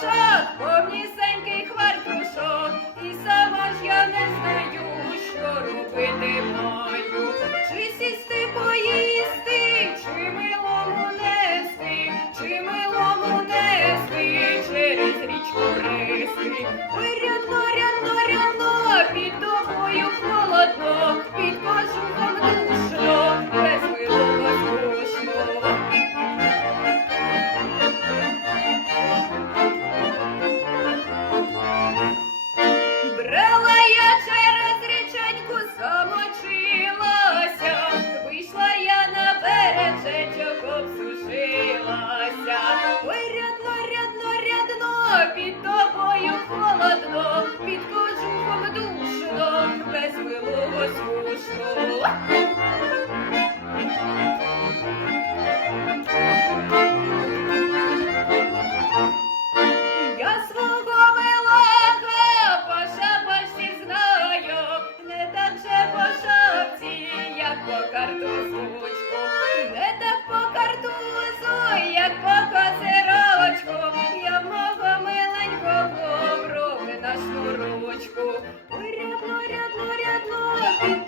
Дівчат, повні під тобою холодно, під thank you.